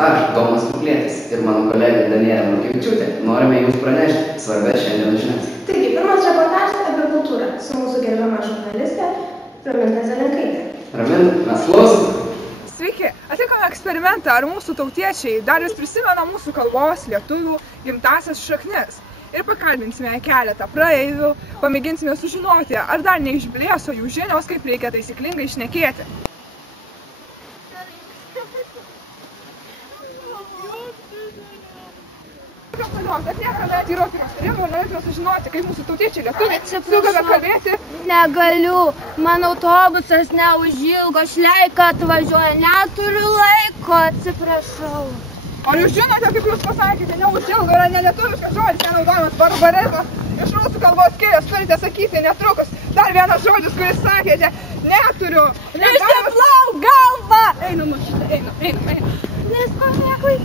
aš, Domas Kuklėtis ir mano kolegė Danielė Markevičiūtė norime jums pranešti svarbias šiandienos žinias. Taigi, pirmas reportažas apie kultūrą su mūsų gerbiama žurnalistė Raminta Zelenkaitė. Raminta, mes klausome. Sveiki, atlikome eksperimentą, ar mūsų tautiečiai dar vis prisimena mūsų kalbos, lietuvių, gimtasias šaknis. Ir pakalbinsime keletą praeivių, pamėginsime sužinoti, ar dar neišblėso jų žinios, kaip reikia taisyklingai šnekėti. Atliekame tyros tyrimų ir norėtume sužinoti, kaip mūsų tautiečiai lietuviai sugeba kalbėti. Negaliu, man autobusas neužilgo, šleika atvažiuoja, neturiu laiko, atsiprašau. Ar jūs žinote, kaip jūs pasakėte, neužilgo yra nelietuviškas žodis, nenaudojamas barbarizmas. Iš rusų kalbos skyrius turite sakyti netrukus dar vienas žodis, kuris sakėte, neturiu. Išsiplauk galvą! Einam, einam. Nespamėkui.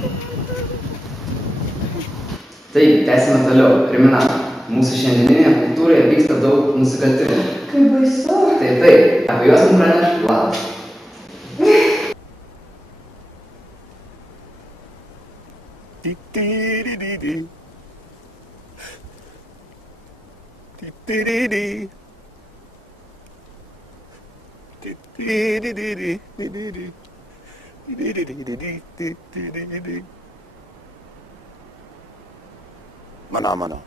Taigi, tęsime toliau. Rimina, mūsų šiandieninėje kultūroje vyksta daug nusikaltimų. Kaip baisu. Taip, apie juos mums praneš Vladas. Mana. Mana.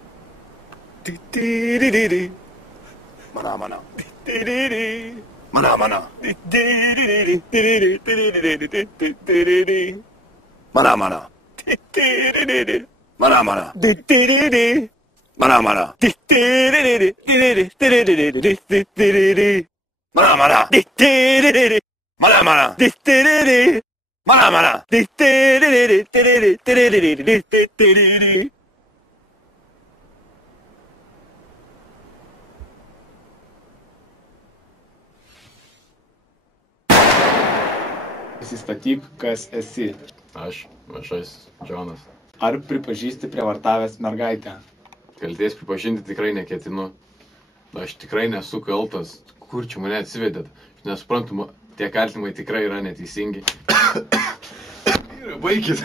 Prisistatyk, kas esi. Aš, Mažas Džonas. Ar pripažįsti prievartavęs mergaitę? Kaltės pripažinti tikrai neketinu. Aš tikrai nesu kaltas. Kur čia mane atsivedėt? Aš nesuprantu, tie kaltinimai tikrai yra neteisingi. Baikit.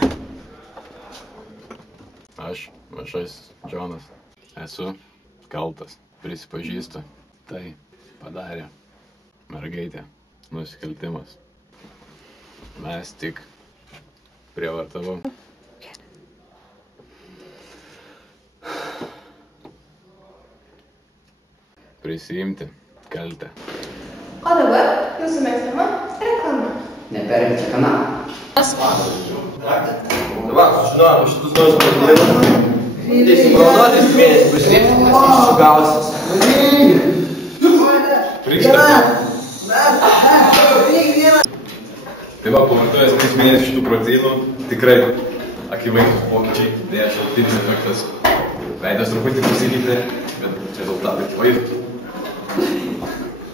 Aš, Mažas Džonas. Esu kaltas. Prisipažįstu. Tai padarė mergaitė. Nusikaltimas. Mes tik prievartavom. Prisiimti kaltę. O dabar jūsų mėgstama reklama. Neperimti kanalą. Va, sužinojom šitus naujus pavadinimus. Teisim pavaduotis mėnesį pasiimti, nes išsugausis. Tai va, pavartojęs 3 mėnesius šitų proteinų, tikrai akivaizdūs pokyčiai, tai šalutinis efektas. Veidas truputį pasikeitė, bet rezultatai akivaizdūs.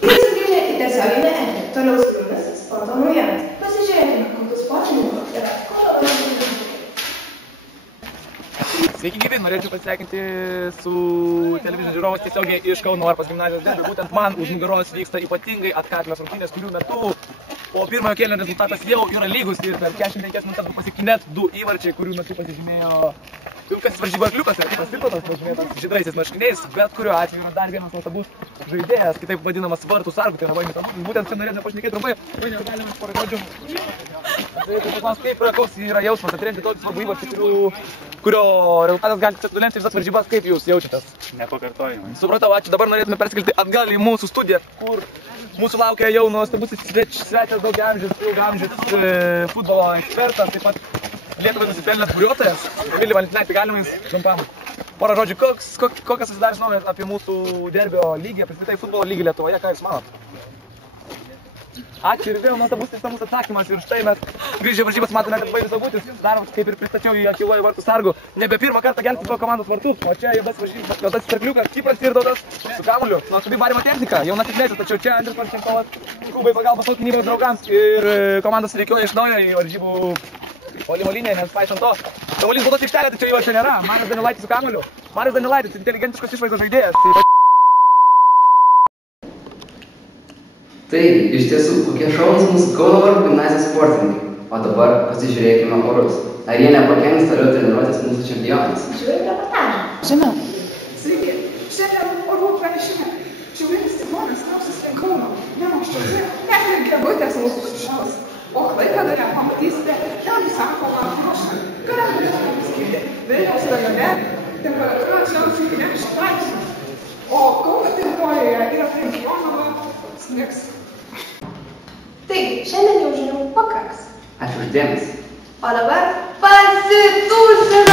Jūs sugrįžę į tiesioginę eterį. Toliau su jumis sporto naujienos. Pasižiūrėkime, kokius sportininkų yra Kauno Žalgirio. Sveiki gyvi, norėčiau pasveikinti su televizijos žiūrovais tiesiogiai iš Kauno Varpos gimnazijos derbio. Būtent man už nugaros vyksta ypatingai atkaklios rungtynės, kurių metu po pirmojo kėlinio rezultatas jau yra lygus ir per 45 minutes pasiekti net 2 įvarčiai, kurių metu pasižymėjo pilkas varžybų arkliukas, ir kitas Vytautas pažymėtas žydraisiais marškiniais, bet kuriuo atveju yra dar vienas nuostabus žaidėjas, kitaip vadinamas vartų sargu, tai yra Vainis Tamutis. Būtent čia norėtume pašnekėti trumpai. Vaini, ar galime porą žodžių? Kaip yra, koks yra jausmas atremti tokį svarbų įvartį, kurio rezultatas gali tiesiog nulemti visas varžybas, kaip jūs jaučiatės? Nepakartojimai. Supratau, ačiū. Dabar norėtume perskelti atgal į mūsų studiją, kur mūsų laukia jau nuostabusis svečias daugiaamžis futbolo ekspertas, taip pat Lietuvai nusipelnęs buriuotojas. Vilį Valentinaitį, galime jums trumpam porą žodžių. Kokias susidarys nuomonės apie mūsų derbio lygį, apskritai futbolo lygį Lietuvoje, ką jūs manot? Ačiū ir vėl nuostabus išsamus atsakymas. Ir štai mes grįžę varžybas matome, kad Vainis Tamutis daro, kaip ir pristačiau į akylojų vartų sargų, nebe pirmą kartą gelbsti savo komandos vartus. O čia juodasis arkliukas, Kipras Tvirtautas su kamuoliu. Nuostabi varymo technika, jaunas išmėtis, tačiau čia Andrius Marčenkovas skuba į pagalbą savo gynybos draugams ir komandos reikėjo iš naujo į varžybų puolimo liniją, nes paaišant to, kamuolys baudos aikštelė, tačiau įvarčio nėra. Marius Danielaitis su kamuoliu. Marius Danielaitis, inteligentiškos išvaizdos žaidėjas. Taigi, iš tiesų, kokie šaunūs mūsų Kauno Varpų gimnazijos sportininkai. O dabar pasižiūrėkime orus. Ar jie nepakenks toliau treniruotis mūsų čempionais? Žiūrėk reportažą. Žinau. Sveiki. Šiandien orų pranešime. Šiaurinis ciklonas trauksis link Kauno. Nemoščiausi, net ir gegutės mūsų sušals. O Klaipėdoje pamatysite vėlgi sakomą ruošą. Kada galėtume pasakyti? Vilniaus rajone temperatūra šals iki 10 laipsnių. O Kauno teritorijoje ir aplink Jonavą snigs. Taigi, šiandien jau žinių pakaks. Ačiū už dėmesį. O dabar pasitūsim!